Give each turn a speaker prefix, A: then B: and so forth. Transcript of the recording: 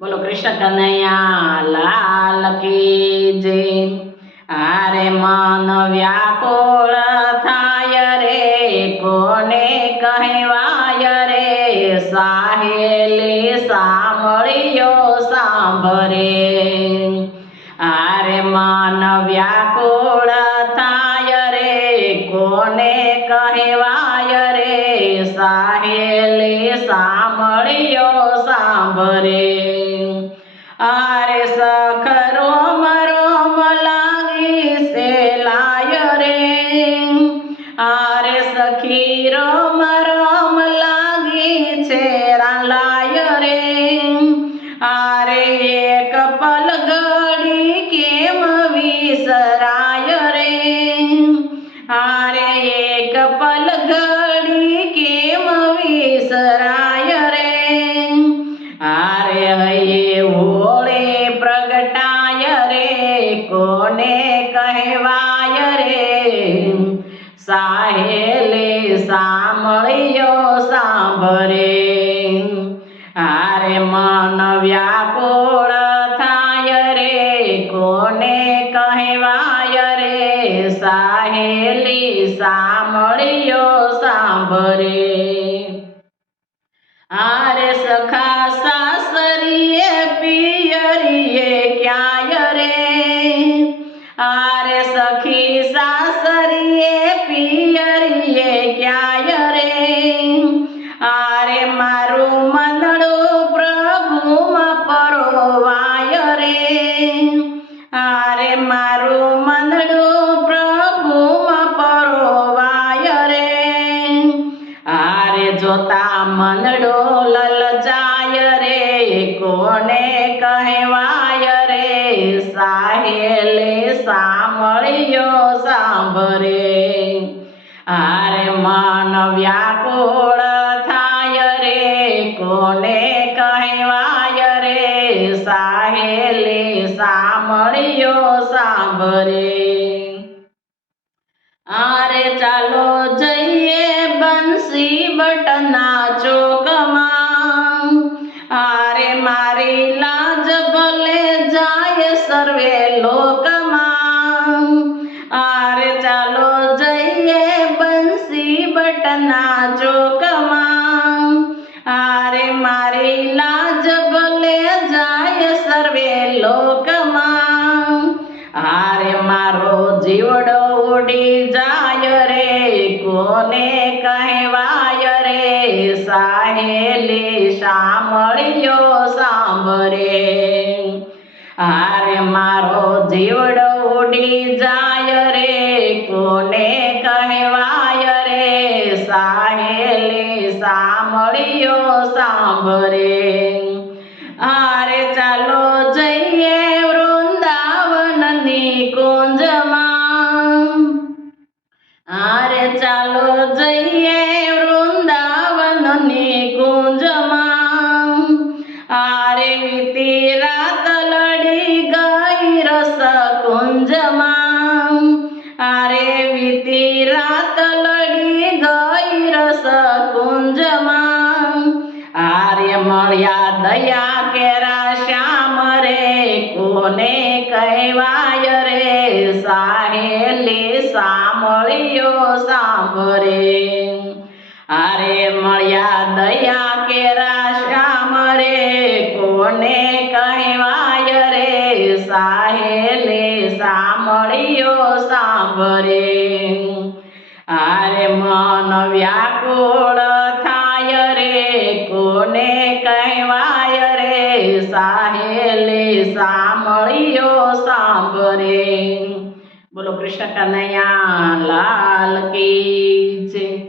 A: બોલો કૃષ્ણ કનૈયા લાલ કી જે આરે મન વ્યાકુળ થાય રે, કોને કહેવાય રે? સાહેલી સાંભળ્યો સાંભરે આરે મન વ્યાકુળ થાય રે, કોને કહેવાય રે સાહેલે સાંભળ્યો સાંભળે. આરે સખરો કહેવાય રે સાહેલે સાંભળ્યો સાંભરે આરે મન વ્યાકુળ થાય રે, કોને કહેવાય રે? સાહેલી સાંભળ્યો સાંભરે આરે સખા જોતા મનડો લલચાય રે, કોને કહેવાય રે? સાહેલે સાંભળ્યો સાંભરે આરે મન વ્યાકુળ થાય રે, કોને કહેવાય રે? સાહેલે સાંભળ્યો સાંભરે આરે ચાલો જઈએ મારી લાજ ભલે જાય સર્વે લોકમાં. આરે ચાલો જઈએ બંસી બટના ચોકમાં. આરે મારી લાજ ભલે જાય સર્વે લોકમાં. આરે મારો જીવડો ઉડી જાય રે, કોને કહેવાય રે સાહેલી સાંભળ્યો સાંભરે આરે મારો જીવડો ઉડી જાય રે, કોને કહેવાય રે? સાહેલે સાંભળ્યો સાંભરે આરે ચાલો જઈએ આરે વીતી રાત લડી ગઈ રસ કુંજમાં આર્ય મળ્યા દયા કેરા શ્યામ રે, કોને કહેવાય રે? સાહેલી સાંભળ્યો સાંભરે આરે મળ્યા દયા કેરા શ્યામ સાંભરે આરે મન વ્યાકુળ થાય રે, કોને કહેવાય રે? સાહેલે સાંભળ્યો સાંભરે બોલો કૃષ્ણ કનૈયા, લાલ કી જય.